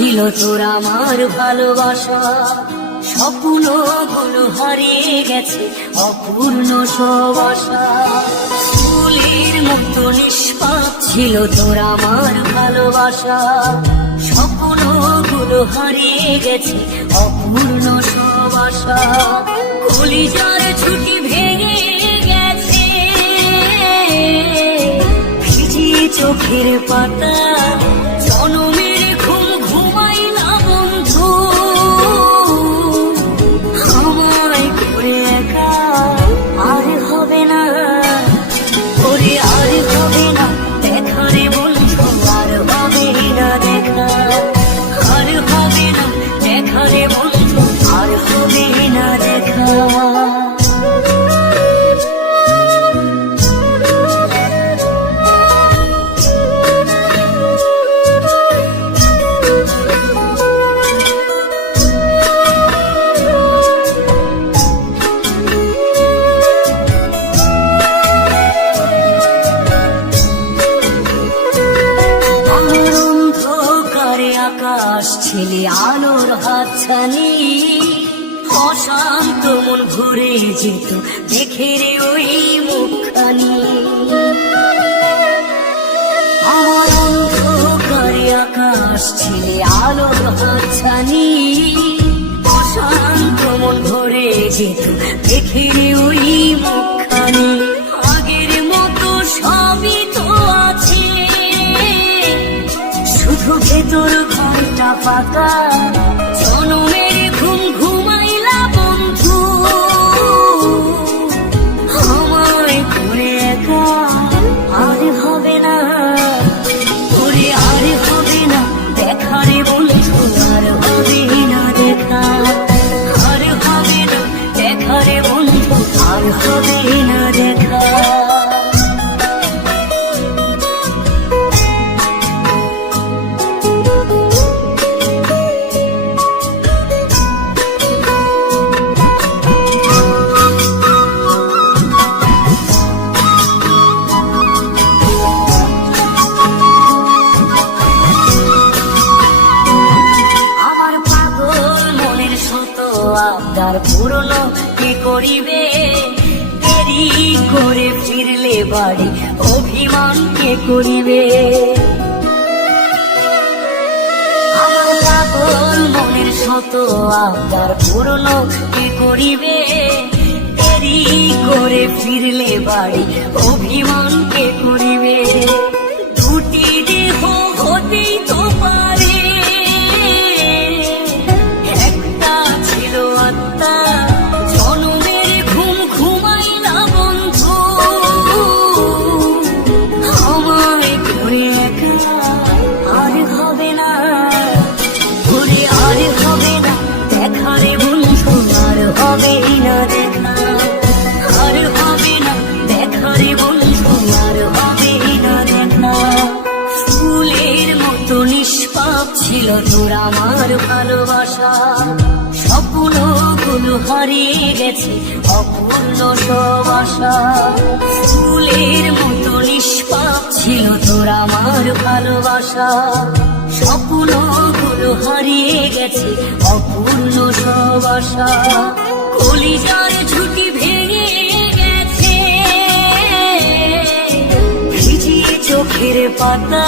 ছিল তোর আমার ভালোবাসা, স্বপ্নগুলো হারিয়ে গেছে অপূর্ণ সব আশা। ফুলের মতো নিষ্পাপ ছিল তোর আমার ভালোবাসা, স্বপ্নগুলো হারিয়ে গেছে অপূর্ণ সব আশা। কলিজার ছুটি ভেঙে গেছে ভিজিয়ে চোখের পাতা, জনমের ঘুম ঘুমাই না বন্ধু, আমায় করে একা আর হবে না, ওরে আর হবে না দেখা রে বন্ধু, আর হবে না দেখা, আর হবে না দেখা রে বন্ধু, আর হবে না দেখা। আকাশ ছেলে আলোর হাতছানি, অশান্ত মন ভরে যেত দেখে রে ওই মুখখানি। আমার অন্ধকারে আকাশ ছেলে আলোর হাতছানি, অশান্ত মন ভরে যেত দেখে রে ওই মুখখানি। আগের মতো সবই তো আছে, শুধু ভেতর ঘরটা ফাঁকা, জনমের ঘুম ঘুমাইলা বন্ধু, আমায় করে একা আর হবে না, ওরে আর হবে না দেখা রে বন্ধু, আর হবে না দেখা, আর হবে না দেখা রে বন্ধু, আর হবে না দেখা। আবদার পূর্ণ কে করিবে, দেরি করে ফিরলে বাড়ি অভিমান কে করিবে। আমার পাগল মনের শত আবদার পূর্ণ কে করিবে, দেরি করে ফিরলে বাড়ি অভিমান কে করিবে। দুটি দেহ হতেই তো পারে, জনমের ঘুম ঘুমাই না বন্ধু, আমায় করে একা আর হবে না, ঘুরে আর হবে না দেখা রে বন্ধু, আর হবে না দেখা, আর হবে না দেখা রে বন্ধু, আর হবে না দেখা। ফুলের মতো নিষ্পাপ ছিল তোর আমার ভালোবাসা, স্বপ্নগুলো হারিয়ে গেছে অপূর্ণ সব আশা। ফুলের মতো নিষ্পাপ ছিল তোর আমার ভালোবাসা, স্বপ্নগুলো হারিয়ে গেছে অপূর্ণ সব আশা। কলিজার ছুটি ভেঙে গেছে ভিজিয়ে চোখের পাতা,